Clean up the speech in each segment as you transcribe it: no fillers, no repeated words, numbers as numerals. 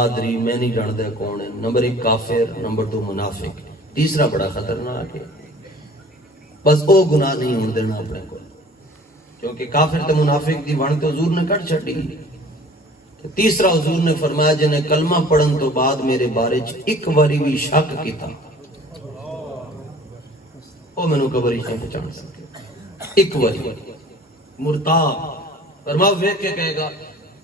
آدری میں نہیں جانتا کون ہے. نمبر 1 کافر، نمبر 2 منافق، تیسرا بڑا خطرناک ہے. بس وہ گناہ نہیں ہون دینا اپنے کو، کیونکہ کافر تے منافق دی بن تو حضور نے کٹ چھڈی. تیسرا حضور نے فرمایا جنہیں کلمہ پڑھن تو بعد میرے بارے ایک واری بھی شک کیتا وہ میں نے قبر ہی نہیں پہچان سکے. ایک واری مرتاب فرمایا ویکھ کے کہے گا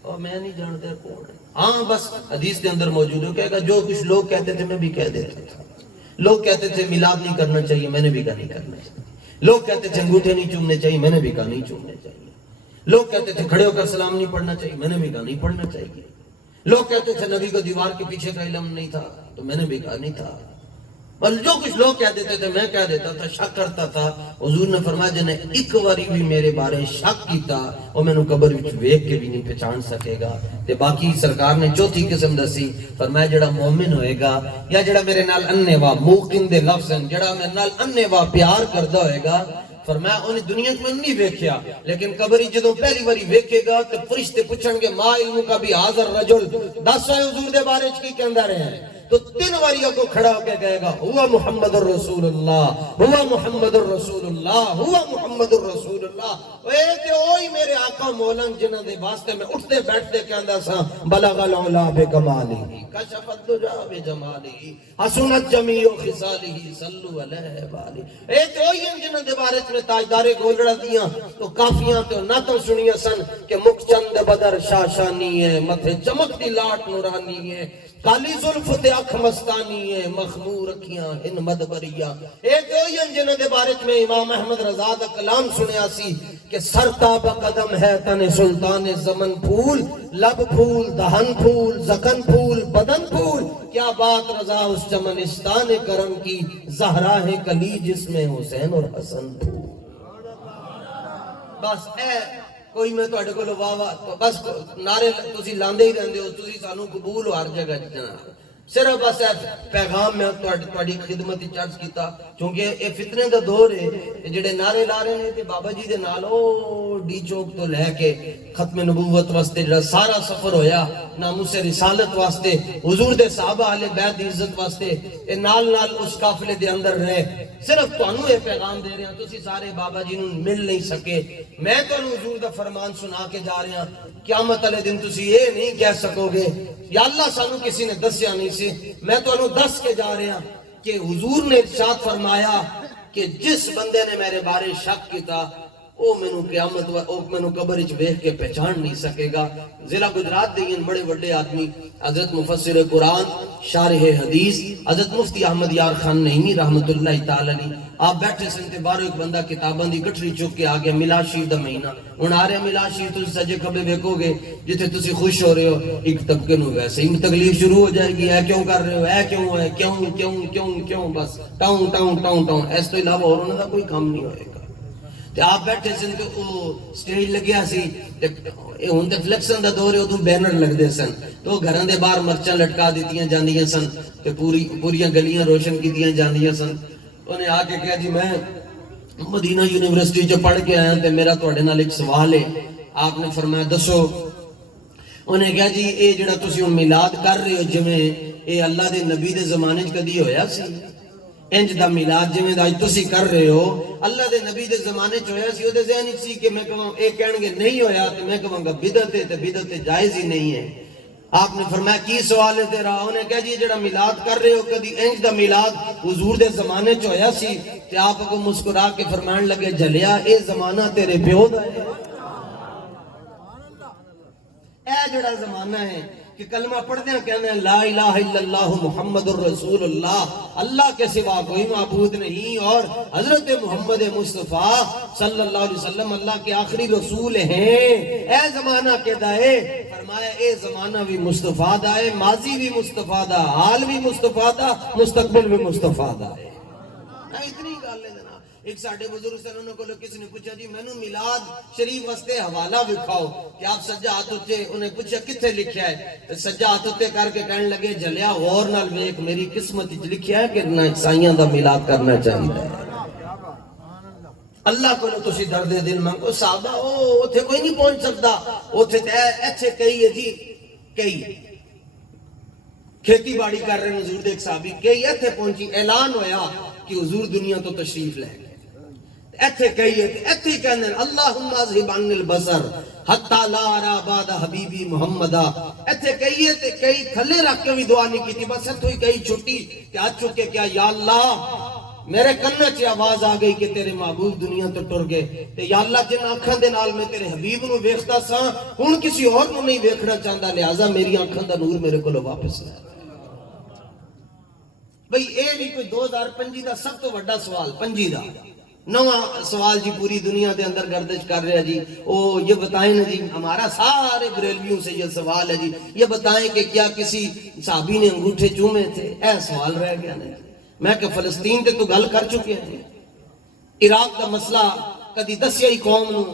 اور میں نہیں جانتا کون ہے. ہاں بس حدیث کے اندر موجود ہے، کہے گا جو کچھ لوگ کہتے تھے میں بھی کہہ دیتا تھا. لوگ کہتے تھے میلاد نہیں کرنا چاہیے، میں نے بھی کہا نہیں کرنا چاہیے. لوگ کہتے تھے انگوٹھے نہیں چومنے چاہیے، میں نے بھی کہا نہیں چومنے چاہیے. لوگ کہتے تھے کھڑے ہو کر سلام نہیں پڑھنا چاہیے، میں نے بھی کہا نہیں پڑھنا چاہیے. لوگ کہتے تھے نبی کو دیوار کے پیچھے کا علم نہیں تھا، تو میں نے بھی کہا نہیں تھا. بل جو کچھ لوگ کہہ دیتے تھے میں کہہ دیتا تھا، شک کرتا تھا. حضور نے فرمایا جنہیں ایک واری بھی میرے بارے شک کیتا وہ میں نے قبر وچ ویکھ کے بھی نہیں پہچان سکے گا. تے باقی سرکار نے چوتھی قسم دسی، فرمایا جڑا مومن ہوئے گا یا جڑا میرے نال انے وا موقن دے لفظ ہیں، جڑا میرے نال انے وا پیار کردا ہوئے گا، فرمایا انہیں دنیا کو نہیں ویکھیا لیکن قبری جدوں پہلی باری ویکھے گا تے فرشتے پوچھن گے ما علم کا بھی حاضر رجل، دس حضور دے بارے کی کہندا رہے ہیں. تو 3 واریوں کو کھڑا ہو کے کہے گا ہوا محمد الرسول اللہ، ہوا محمد الرسول اللہ، ہوا محمد الرسول اللہ. اے تے اوہی میرے آقا مولا جنہاں دے واسطے میں اٹھتے بیٹھتے کہندا سا بلغ العلا بکمالہ کشف الدجا بجمالہ حسنت جمیع خصالہ صلوا علیہ والہ. اے تے اوہی جنہاں دے بارے میں تاجدار گولڑا دیاں تو کافیاں تے نعتاں سنیاں سن کہ مکھ چند بدر شاشانی ہے، متھے چمک دی لاٹ نورانی ہے، کالی زلف تے اکھ مستانی ہے، مخمور اکھیاں ہن مدبریہ. اے کوئی جنہاں دے بارے میں امام احمد رضا دا کلام سنیا سی کہ سرتاب قدم ہے تن سلطان زمن پھول، لب پھول، دہن پھول، زکن پھول، بدن پھول. کیا بات رضا اس چمنستان کرم کی، زہرا ہے کلی جس میں حسین اور حسن پھول. بس اے کوئی میں تو اڈے کو لوا بس نعرے تسی لاندے ہی رہندے ہو، تسی سانو قبول ہو ہر جگہ جناب. صرف بس پیغام میں تہاڈی خدمت وچ عرض کیتا کیونکہ اے فتنے دا دور ہے. جڑے نعرے لا رہے نے تے بابا جی دے نال او ڈی چوک تو لے کے ختم نبوت واسطے جڑا سارا سفر ہویا، ناموس رسالت واسطے، حضور دے صحابہ اہل بیت دی عزت واسطے، اے نال نال اس قافلے دے اندر رہے. صرف تانوں اے پیغام دے رہے ہیں، تسی سارے بابا جی نوں مل نہیں سکے. میں تانوں حضور دا فرمان سنا کے جا رہے ہیں. قیامت والے دن تسی یہ نہیں کہہ سکو گے یا اللہ سانو کسی نے دسیا نہیں سی. میں تانوں دس کے جا رہا کہ حضور نے ارشاد فرمایا کہ جس بندے نے میرے بارے شک کیتا او مینوں قیامت او مینوں قبر وچ ویکھ کے پہچان نہیں سکے گا. ضلع گجرات دے بڑے بڑے آدمی حضرت مفسر قرآن، شارح حدیث حضرت مفتی احمد یار خان نعیمی رحمت اللہ تعالی علیہ آپ بیٹھے سن تے باہر ایک بندہ کتاباں دی گٹھری چک کے آ گیا. میلاد شریف دا مہینہ ہن آ رہا. میلاد شریف تسی سجے کھبے ویکھو گے جتھے تسی خوش ہو رہے ہو ایک طبقے نوں ویسے ہی تکلیف شروع ہو جائے گی. اے کیوں کر رہے ہو، اے کیوں ہے، کیوں کیوں کیوں کیوں، بس ٹاؤں ٹاؤں ٹاؤں ٹاؤں. اس تو علاوہ اور انہاں دا کوئی کام نہیں ہوئے گا. تے آپ بیٹھے سن تے او سٹیج لگیا سی تے ہن تے فلیکسن دا دور ہے، ادوں بینر لگدے سن تو گھراں دے باہر مرچاں لٹکا دتیاں جاندیاں سن تے پوریاں گلیاں روشن کیتیاں جاندیاں سن. انہیں آ کے کہا جی میں مدینہ یونیورسٹی چ پڑھ کے آیا تے میرا تواڈے نال ایک سوال ہے. آپ نے فرمایا دسو. انہیں کہا جی اے جڑا تسی ہن میلاد کر رہے ہو جویں اے اللہ دے نبی دے زمانے چ کدی ہویا سی؟ انج دا میلاد جویں دا تسی کر رہے ہو اللہ دے نبی دے زمانے چ ہویا سی؟ او دے ذہن وچ سی کہ میں کہاں اے کہن گے نہیں ہویا تے میں کہاں گا بدعت ہے تے بدعت جائز ہی نہیں ہے. آپ نے فرمایا کی سوال ہے تیرا؟ انہیں کہا جی جڑا میلاد کر رہے ہو کدی انج دا میلاد حضور دے زمانے چ ہویا سی؟ تے آپ کو مسکرا کے فرمان لگے جھلیا اے زمانہ تیرے پیو دا ہے. اے جڑا زمانہ ہے کہ کلمہ پڑھتے ہیں کہنا ہے لا الہ الا اللہ محمد الرسول اللہ، اللہ کے سوا کوئی معبود نہیں اور حضرت محمد مصطفیٰ صلی اللہ علیہ وسلم اللہ کے آخری رسول ہیں. اے زمانہ کے دائے فرمایا اے زمانہ بھی مصطفیٰ دا ہے، ماضی بھی مصطفیٰ دا، حال بھی مصطفیٰ دا، مستقبل بھی مصطفیٰ دا ہے. اتنی گل ہے جناب. ایک ساڑھے بزرگ سے انہوں کو کسی نے پوچھا جی میں نو میلاد شریف واسطے حوالہ دکھاؤ کہ آپ سجا ہاتھ ہوتے. انہیں پوچھا کتھے لکھیا ہے؟ سجا ہاتھ ہوتے کر کے کہنے لگے جلیا غور نال ویکھ میری قسمت وچ لکھیا ہے کہ عیسائیاں دا میلاد کرنا چاہیے. اللہ کو تسی درد دل مانگو. صحابہ اوتھے کوئی نہیں پہنچ سکتا، اوتھے تے ایتھے کئی ہے جی کئی کھیتی باڑی کر رہے ہیں حضور دے ایک صحابی کئی ایتھے پہنچی اعلان ہویا کہ حضور دنیا تو تشریف لے گئے ایتھے کئی ایتھے ہی کہنے اللہم اذہب عن البصر حتی لا ارا بعد حبیبی محمدہ ایتھے کئی تے کئی تھلے رکھ کے بھی دعا نہیں کی تھی بس ایتھے ہی کئی چھٹی کہ آج چکے کیا یا اللہ میرے کنہ چی آواز آ گئی کہ تیرے محبوب دنیا تو ٹر گئے تے یا اللہ جن آنکھاں دے نال میں تیرے حبیب نو ویکھدا سا ہن کسی اور نو نہیں ویکھنا چاہندا لہذا میری آنکھاں دا نور میرے کولوں واپس لے بھئی اے بھی کوئی 2025 دا سب تو بڑا سوال 25 دا نواں سوال جی پوری دنیا دے اندر گردش کر رہا جی یہ بتائیں نا جی ہمارا سارے بریلویوں سے یہ سوال ہے جی یہ بتائیں کہ کیا کسی صحابی نے انگوٹھے چومے تھے اے سوال رہ گیا نہیں میں کہ فلسطین تے تو گل کر چکے ہیں عراق کا مسئلہ کدی دسیا ہی قوم نو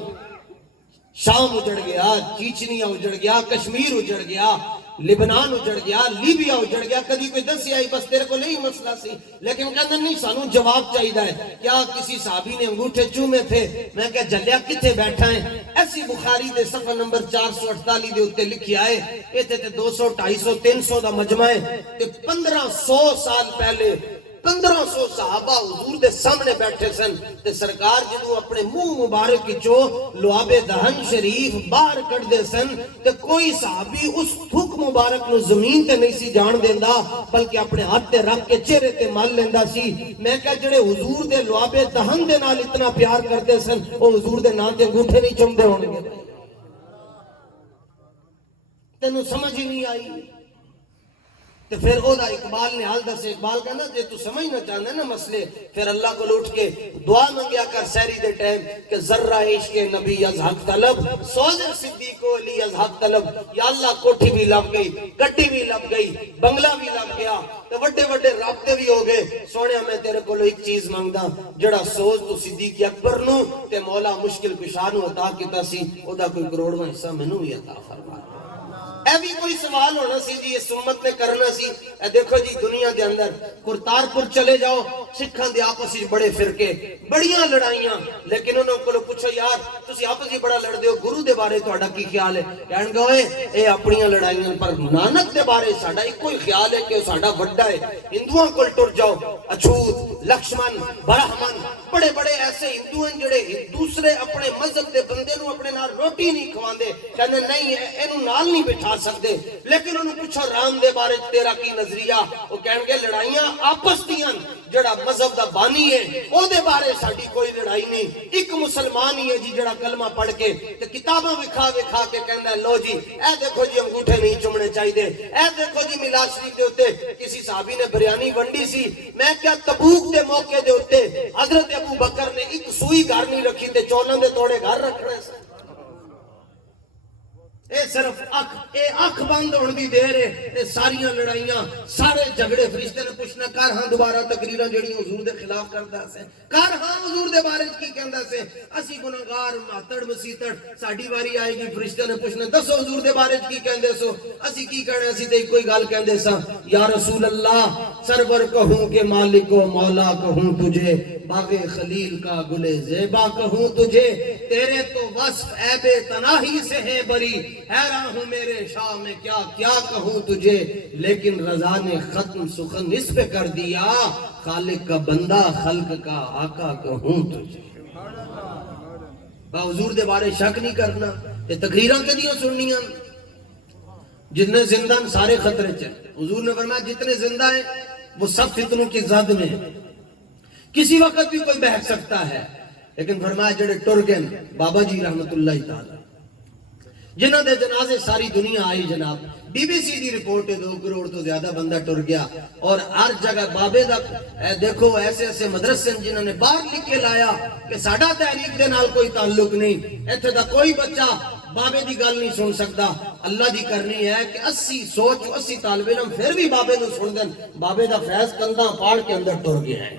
شام اجڑ گیا چیچنیا اجڑ گیا کشمیر اجڑ گیا لبنان اجڑ گیا لیبیا اجڑ گیا کدی کوئی دسیا ہی بس تیرے کو نہیں مسئلہ سی لیکن کہتے نہیں سانو جواب چاہیے ہے کیا کسی صحابی نے انگوٹھے چومے تھے میں کہ جلیا کتھے بیٹھا ہے ایسی بخاری دے صفحہ نمبر 448 دے اتے لکھی آئے ایتے تے 200 250 300 دا مجمع ہے تے 1500 سال پہلے 1500 صحابہ حضور دے سامنے بیٹھے سن تے سرکار جدو اپنے منہ مبارک چو لعاب دہن شریف باہر کر دے سن تے کوئی صحابی اس تھوک مبارک نو زمین تے نہیں سی جان دیندا بلکہ اپنے ہاتھ تے رکھ کے چہرے تے مل لیندا سی میں کہا جڑے حضور دے لعاب دہن دے نال اتنا پیار کرتے سن وہ حضور دے نام تے انگوٹھے نہیں چومدے ہون گے تینوں سمجھ ہی نہیں آئی تو پھر او دا اقبال نے حال دس اقبال کا نا جے تو سمجھنا چاہنا ہے نا مسئلے پھر اللہ کو لوٹ کے دعا منگیا کر سہری دے ٹائم کہ ذرہ عشق نبی از حق طلب سوز صدیق و علی از حق طلب یا اللہ کوٹھی بھی لب گئی گڈی بھی لب گئی بنگلہ بھی لب گیا تو وڈے وڈے رابطے بھی ہو گئے سونے میں تیرے کو ایک چیز مانگدا جڑا سوز تو صدیق اکبر نو تے مولا مشکل کشا نو عطا کیتا سی او دا کوئی کروڑواں حصہ مینوں بھی عطا فرما اے بھی کوئی سوال ہونا سی جی اس امت نے کرنا سی اے دیکھو جی دنیا دے اندر کرتارپور چلے جاؤ سکھاں دے آپس وچ بڑے فرقے بڑیاں لڑائیاں لیکن انہوں کو پوچھو یار تسی آپس وچ بڑا لڑدے ہو گرو دے بارے تہاڈا کی خیال ہے کہن گے اوئے اے اپنیاں لڑائیاں پر نانک دے بارے ساڈا ایک کوئی خیال ہے کہ وہ ساڈا وڈا ہے ہندوؤں کول ٹر جاؤ اچھوت لکشمن برہمن بڑے بڑے ایسے ہندو ہیں جڑے دوسرے اپنے مذہب دے بندے نو اپنے نال روٹی نہیں کھواندے کہندے نہیں اینو نال نہیں بٹھا سکتے لیکن انہوں پوچھو رام دے بارے تیرا کی نظریہ وہ کہن گے لڑائیاں آپس دیاں جڑا مذہب دا بانی ہے او دے بارے ساڈی کوئی لڑائی نہیں ایک مسلمان ہی ہے جی جڑا کلمہ پڑھ کے تے کتاباں وکھا کے کہندا ہے لو جی اے دیکھو جی انگوٹھے نہیں چومنے چاہیے اے دیکھو جی میلاد شریف دے اوتے کسی صحابی نے بریانی ونڈی سی میں کیا تبوک دے موقع دے اوتے حضرت ابو بکر نے ایک سوئی گھر نہیں رکھی تے چولن دے توڑے گھر رکھنے سے اے صرف اکھ بند ہونے دی دیر ہے تے ساریاں لڑائیاں سارے جھگڑے فرشتے نے پوچھنا کر ہاں دوبارہ تقریراں جڑی حضور دے خلاف کردا سے کر ہاں حضور دے بارے کی کہندا سے اسی گناہگار ماتڑ مسیتڑ ساڈی واری آئے گی فرشتے نے پوچھنا دسو حضور دے بارے کی کہندے سو اسی کی کہنا اسی تے کوئی گل کہندے سا یا رسول اللہ سرور کہوں کہ مالک و مولا کہوں تجھے باغ خلیل کا گل زیبا کہوں تجھے تیرے تو وصف عیب تناہی سے ہے بری حیران ہوں میرے شاہ میں کیا کیا کہوں تجھے لیکن رضا نے ختم سخن اس پہ کر دیا خالق کا بندہ خلق کا آقا کہوں تجھے حضور دے بارے شک نہیں کرنا یہ تقریراں کدیوں سننیاں جتنے زندہ سارے خطرے چاہے حضور نے فرمایا جتنے زندہ ہیں وہ سب فتنوں کی زد میں کسی وقت بھی کوئی بہک سکتا ہے لیکن فرمایا جڑے ٹر گئے بابا جی رحمت اللہ تعالی جنہ دے جنازے ساری دنیا آئی جناب بی بی سی دی رپورٹ ہے 2 کروڑ تو زیادہ بندہ ٹر گیا اور ہر جگہ بابے دا دیکھو ایسے ایسے مدرسے جنہوں نے باہر لکھ کے لایا کہ ساڈا تحریک دے نال کوئی تعلق نہیں ایتھے دا کوئی بچہ بابے دی گل نہیں سن سکتا اللہ دی کرنی ہے کہ 80 طالب علم پھر بھی بابے نو سن دین بابے دا فیض کندھا پاڑ کے اندر ٹر گیا ہے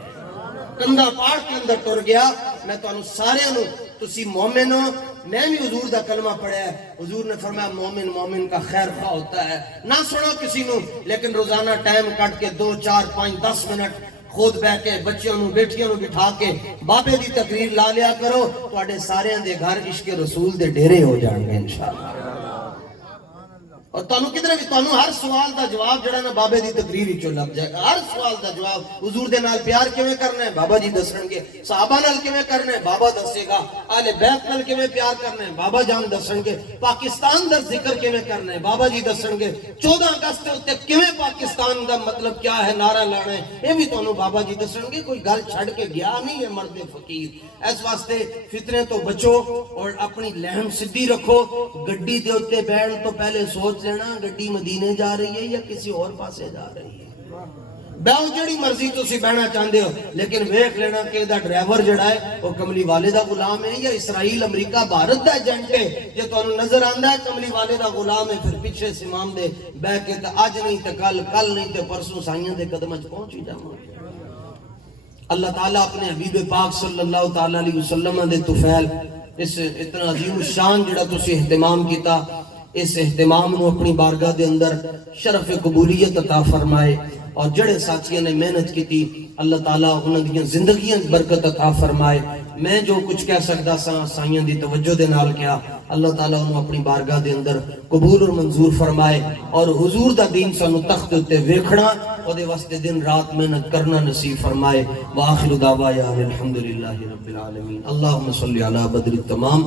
کندھا پاڑ کے اندر ٹر گیا میں تو سارے نو تسی مومن ہو میں بھی حضور دا کلمہ پڑھا ہے حضور نے فرمایا مومن مومن کا خیر خواہ ہوتا ہے نہ سنو کسی نو لیکن روزانہ ٹائم کٹ کے 2 4 5 10 منٹ خود بہ کے بچیوں نو بیٹیوں نو بٹھا کے بابے دی تقریر لا لیا کرو تواڈے سارے دے گھر عشق رسول دے ڈیرے ہو جان گے انشاءاللہ اور تانوں کدھر بھی تانوں ہر سوال دا جواب جڑا نا بابے دی تقریر وچوں لب جائے گا. ہر سوال دا جواب حضور دے نال پیار کیویں کرنا ہے بابا جی دسن گے, صحابہ نال کیویں کرنا ہے بابا دسے گا, اہل بیت نال کیویں پیار کرنا ہے بابا جان دسن گے, پاکستان دا ذکر کیویں کرنا ہے بابا جی دسن گے, 14 اگست تے کیویں پاکستان دا مطلب کیا ہے نعرہ لانا ہے اے بھی تانوں بابا جی دسن گے. کوئی گل چھڑ کے گیا نہیں ہے مرد فقیر. اس واسطے فتنے تو بچو اور اپنی لہم سدھی رکھو. گڈی دے اوتے بیٹھن تو پہلے سوچ لینا گڈی مدینے جا رہی ہے یا کسی اور پاسے جا رہی ہے. بیاو جڑی مرضی تسی بہنا چاہندے ہو, لیکن ویکھ لینا کہ دا ڈرائیور جڑا ہے وہ کملی والے دا غلام ہے یا اسرائیل امریکہ بھارت دا ایجنٹ ہے. جے تانوں نظر آندا ہے کملی والے دا غلام ہے, پھر پیچھے سمام دے بہ کے تے اج نہیں تے کل نہیں تے پرسوں سائیاں دے قدم وچ پہنچ ہی جاواں. اللہ تعالیٰ اپنے حبیب پاک صلی اللہ تعالیٰ علیہ وسلم دے طفیل اس اتنا عظیم الشان جڑا تسی اہتمام کیتا, اس اہتمام نو اپنی بارگاہ دے اندر شرف قبولیت عطا فرمائے. اور جڑے ساتھیاں نے محنت کی تھی اللہ تعالیٰ انہاں دیاں زندگیاں برکت عطا فرمائے. میں جو کچھ کہہ سکدا سا سائیاں دی توجہ دے نال کیا, اللہ تعالیٰ انہوں اپنی بارگاہ دے اندر قبول اور منظور فرمائے. اور حضور دا دین سانو تخت تے ویکھنا او دے واسطے دن رات محنت کرنا نصیب فرمائے. وآخر دعوانا الحمدللہ رب العالمین. اللہم صلی علی بدر التمام.